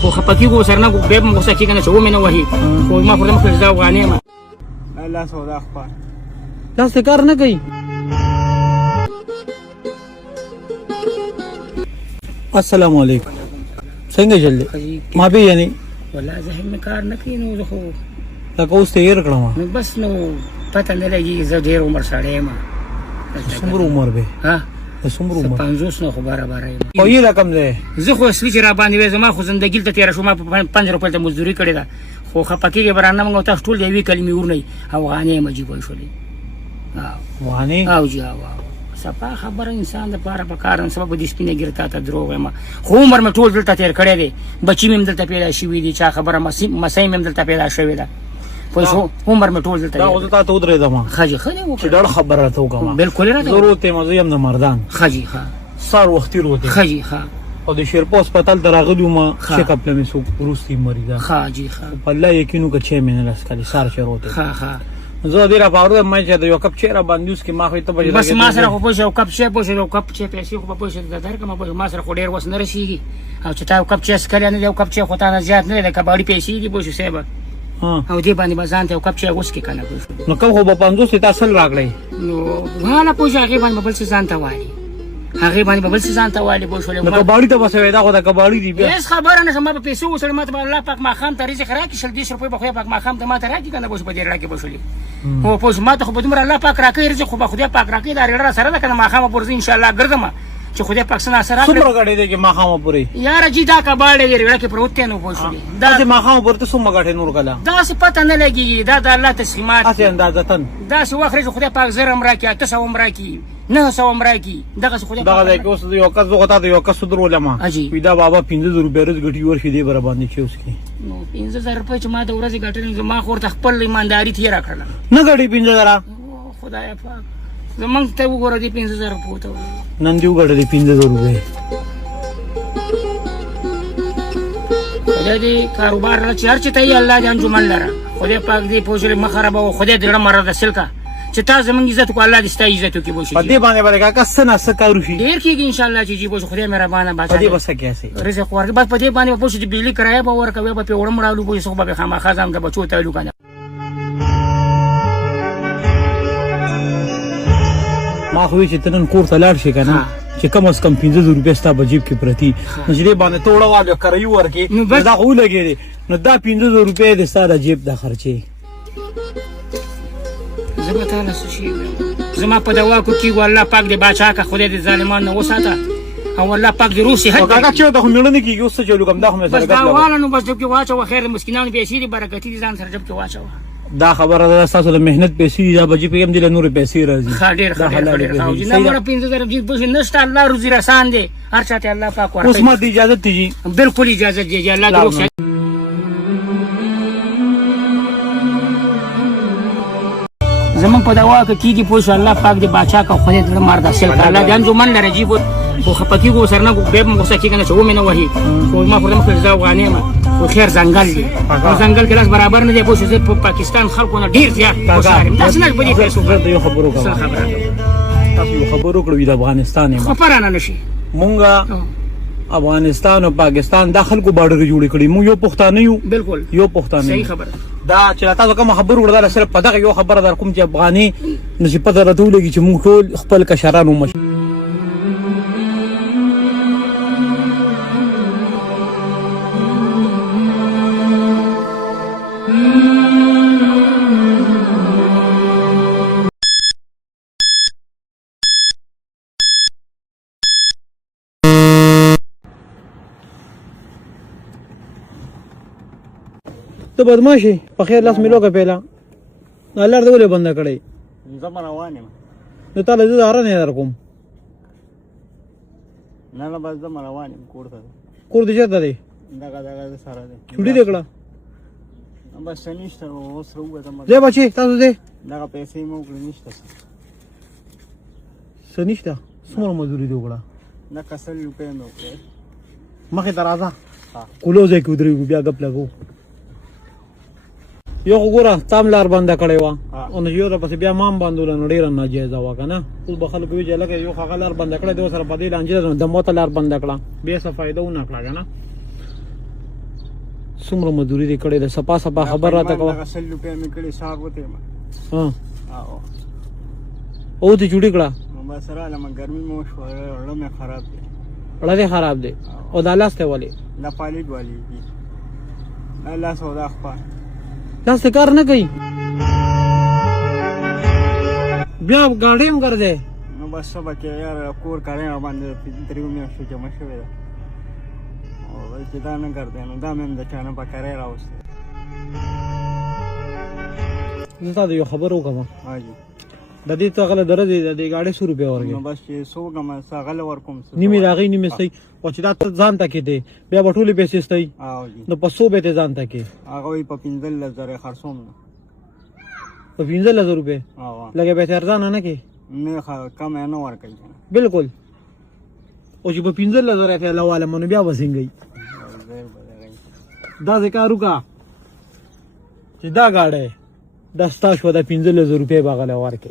خو خپکی کو سرنه کو به مو سکی کنه چې و مینه وਹੀ خو ما پر مخ ځا وغانې ما الله سودا خپل لاس ته کار نه کوي. السلام علیکم. څنګه چل دی؟ ما به یعنی والله زه کار نه کوي نو خو لکه اوس ته یې کړم نو بس نو پته نه لګي زه ډیر عمر سره ما څومره عمر به ها څومره عمر 50 نو خو برابر یم او یې رقم دی. زه خو اصلي چې را باندې وې زما خو زندګی ته تیر شوم 5 روپۍ ته مزدوري کړې ده خو خپکی برانه موږ تاسو ټول دی وی کلمې ورنی افغانې مجيب شولې وانه او جا سپا خبر انسان د پاره په کارن سبب د سپینه ګرتا ته دروغ ما خو عمر مې ټول دلته تیر کړی دی بچی مې دلته پیدا شوې دي چا خبره مسای مې دلته پیدا شوې ده پوه عمر مې ټول دلته دا اوس ته ودرې دما خاجي خنه چې ډېر خبره ته وکم بالکل راته ضرورت یې مزیم د مردان خاجي ها سار وختي روته خاجي ها او د شیرپو هسپتال دراغلی ما چیک اپ لمه سو روسي مریضه خاجي ها الله یقینو که 6 مهینه لاس کلی سار چروته ها ها زه ډیره پاور ما چې یو کپ چیرې باندې اوس کې ما خو ته بجې بس ما سره خو پوښتنه کپ چی پوښتنه کپ چی پیسې خو پوښتنه درکمه ما سره خو ډیر وس نه رسیږي او چې تا کپ چی سکل نه یو کپ چی خو تا نه زیات نه ده کباړي پیسې دي پوښتنه سیبه او دې باندې بزان ته کپ چی اوس کې کنه نو کوم خو په 500 تاسو راغلی نو غواړم پوښتنه هغه باندې بل څه ځان ته وایي هغه باندې بل څه ځان ته وایي پوښتنه نو کباړي ته وسوي دا خو دا کباړي دی بیا هیڅ خبره نه ما په پیسو وسره ما ته الله پاک ما خام ته رزق راکړي شل 20 روپۍ په خو پاک ما خام ته ما ته راکړي کنه په دې راکړي پوښتنه هو پوس ما ته خو بدمر الله پاک راکړي رزق خو به خدای پاک راکړي دا رړه سره ده کنه ما خامه پرځ ان شاء الله ګرځم چې خدای پاک سره سره راکړي څومره غړې دي چې ما خامه پوری یار جی دا کباړې رړه کې پروت نه پوښتنه دا چې ما خامه پورته څومره غټه نور کلا دا څه پته نه لګي دا د الله تسلیمات اته اندازه تن دا څه وخت رزق خدای پاک زرم راکړي تاسو هم راکړي نه سو هم راکړي دغه خدای پاک دا اوس یو کس زغتا یو کس درولما ودا بابا 500 روپیا روز غټي ور شي دی بر باندې چې اوس کې نو 50000 روپۍ چې ما د ورځې ګټلې ما خو ورته خپل ایمانداری تیر کړل نه غړي 50000 خدای پاک زمونږ ته وګوره دي 50000 روپۍ ته نن دی وګړه 500 روپۍ خدای دې کاروبار را چار چې ته الله دې انجمن لره خدای پاک دې پوښلې مخرب او خدای دې مراد سلکا چې تاسو زمونږ عزت کو الله دې ستا عزت کوي بوشي په دې باندې باندې کا سنا سکارو شي ډیر کېږي ان شاء الله چې جی بوش خدای مهربانه باسي په دې بس کیسه رزق ورکړي بس په دې باندې پوښتنه چې بجلی کرایه به ورکوي په وړم راولو بوشي خو به خامخا ځم د بچو ته لوګانه ما خو چې تنن کور ته لاړ شي کنه چې کم از کم 500 روپیا ستا بجیب کې پرتی نشری باندې توړه والو کوي ورکی دا خو لګیږي نو دا 500 روپیا د ستا جیب د خرچي زما تعالی سشي زما په دوا کو کې والله پاک دې بادشاہ کا خدای دې ظالمان نه وساته او الله پاک دې روسي هټ کاکا چې ته مړنه کیږي اوس چلو کوم دا هم سره بس دا والا نو بس جب کې واچو خیر مسکینانو به شي برکتی دي ځان سره جب کې واچو دا خبره ده تاسو د مهنت پیسې دا بجې په دې نور پیسې راځي خاډر او جنا مړه 50000 جی بس نشته الله روزي رسان دي هر چاته الله پاک ورته اوس ما دې اجازه دي بالکل اجازه دي الله دې روسي زمون په دوا کې دي پوښ الله پاک دې بادشاہ کا خدای دې مردا سل الله جان جو من لره جیب خو خپکی کو سرنه کو به مو سکی کنه شو مینه وਹੀ خو ما پر مخ ځا وغانې ما خو خیر ځنګل دی ځنګل کلاس برابر نه دی پوښ چې په پاکستان خلکو نه ډیر زیات تاسو نه بده پیسو یو خبرو کوم تاسو خبرو کړو د افغانستان خو پرانه نشي مونږه افغانستان او پاکستان داخل کو بارډر جوړ کړی مو یو پښتانه یو بالکل یو پښتانه صحیح خبره دا چې تاسو کوم خبر ورته سره پته یو خبره در کوم چې افغاني نشي پته راتولږي چې موږ ټول خپل کشرانو مش ته بدمعشي په خیر لاس ملو کا پیلا الله دې ولې بندا کړی زما روانه نو تعالی دې دار نه در کوم نه نه بس زما روانه کور دې چاته دی دا سره دی چوټي دې کړه بس نشته اوس روغه دې بچي تاسو دې دا پیسې مو کړی نشته سنشته څومره مزدوري دی وکړه نه کسل روپې مو کړی مخه درازه کولوځه کې ودرېږو بیا غپ لګو یو وګوره تام لار بنده کړی و او نو یو پس بیا مام باندول نو ډیر ناجیز و کنه اوس به خلکو ویل لکه یو خغل لار بنده کړی د سره په دې لانجه د موت لار بنده کړه به څه فائدہ و نه کړه کنه څومره مزدوري دې کړې ده سپا سپا خبر راته کوه دغه 100 روپۍ مې کړي ساګ وته ما ها او او ته چوټي کړه نو بس رااله ما ګرمي مو شو اړه مې خراب دي اړه دې خراب دی او دا لاس ته ولې لا پالیټ والی دي الله سودا خپل لاس ته کار نه کوي بیا ګاډي هم ګرځي نو بس سبا کې یار کور کاري باندې دریو مې شو جمع شوی ده او چې دا نه ګرځي نو دا مې د چانه په کاري راوسته زه تا یو خبر وکم حاجی د دې ته غله درځي د دې ګاډي 100 روپیا نو ورګي بس چې سوګم ساغله ورکوم نیمه راغی نیمه سي او چې دا ځان تکي دی بیا بټولې پیسې ستای او جی نو په 100 به ته ځان تکي هغه په 15000 خرڅوم په 15000 روپیا او لګي به تر ځان نه کې نه کم نه ورکړي بالکل او چې په 15000 ته لواله مونږ بیا وسنګي دا ذکر وکا چې دا گاډه دستا شو د 15000 روپیا باغله ورکې